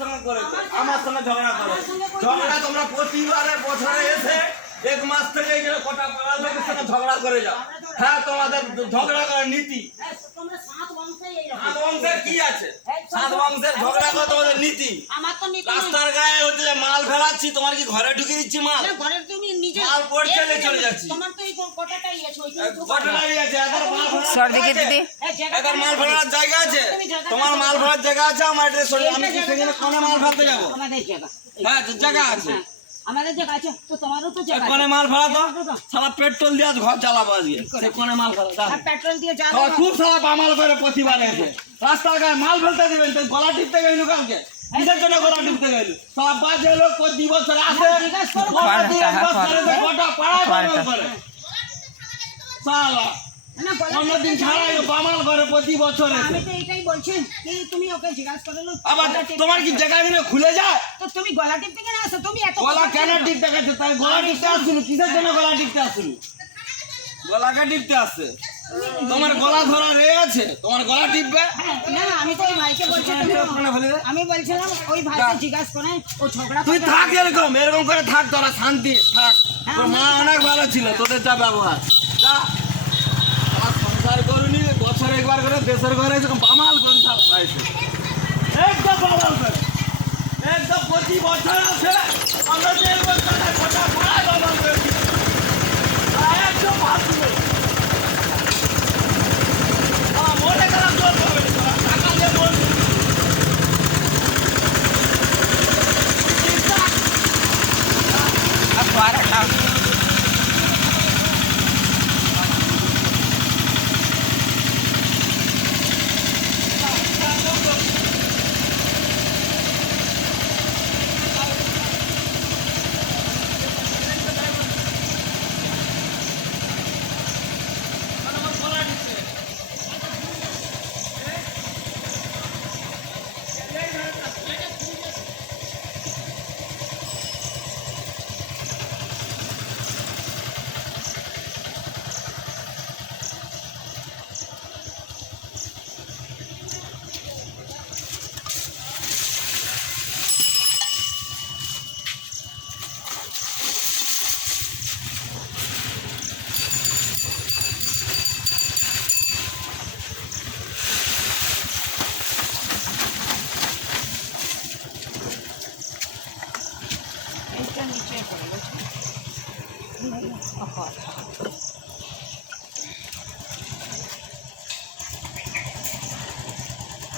সঙ্গে করেছো, আমার সঙ্গে ঝগড়া করো। ঝগড়া তোমরা প্রতিবারে বছরে এসে এক মাস থেকে এই যে কটা পাড়ার লোকের সঙ্গে ঝগড়া করে যাও। হ্যাঁ, তোমাদের ঝগড়া করার নীতি। সাত বংশের কি আছে? সাত বংশের ঝগড়া করা তোমাদের নীতি। রাস্তার গায়ে হচ্ছে মাল ফেলাচ্ছি, তোমার কি ঘরে ঢুকিয়ে দিচ্ছি মাল? মাল পড়ছে চলে যাচ্ছি। ঘটনাই আছে, এদের মাল ফেলার জায়গা আছে, তোমার মাল ফেলার জায়গা আছে, আমার এটা আমি সেখানে কোনে মাল ফেলতে যাবো? হ্যাঁ, জায়গা আছে, আমাদের জায়গা আছে, তো তোমারও তো জায়গা আছে। কোনে মাল ফেলা তো সারা পেট্রোল দিয়ে ঘর চালাবো আজকে। সে কোনে মাল ফেলা পেট্রোল দিয়ে জ্বালাবো। খুব সারা বামাল করে প্রতিবার এসে রাস্তার গায়ে মাল ফেলতে দিবেন, তো গলা টিপতে গেল কালকে কিসের জন্য গলা টিপতে গেল? সব বাজে লোক প্রতি বছর আসে, গোটা পাড়ায় বামাল করে সালা। অন্যদিন ছাড়াই বামাল করে প্রতি বছর এসে। আমি তো এটাই বলছি কি তুমি ওকে জিজ্ঞাসা করে লো। আবার তোমার কি জায়গা দিলে খুলে যায়? তো তুমি গলা টিপতে কেন আসো? তুমি এত গলা কেন টিপতে গেছে? তাই গলা টিপতে আসছিল, কিসের জন্য গলা টিপতে আসছিল? গলাকে টিপতে আসছে, তোমার গলা ধরা রে আছে, তোমার গলা টিপবে না। আমি তো ওই ভাইকে বলছিলাম, আমি বলছিলাম ওই ভাইকে জিজ্ঞাসা করে ও ঝগড়া। তুই থাক এরকম এরকম করে থাক, তোরা শান্তি থাক। তোর মা অনেক ভালো ছিল, তোদের যা ব্যবহার যা সংসার করুনি, বছর একবার করে দেশের ঘরে বামাল করে একদম বামাল করে একদম প্রতি বছর আছে। আমরা যে গোটা পাড়া বামাল করে একদম ভাবছিল মনে করা জোর হবে টাকা দিয়ে বলছি নিচে পড়ে গেছে।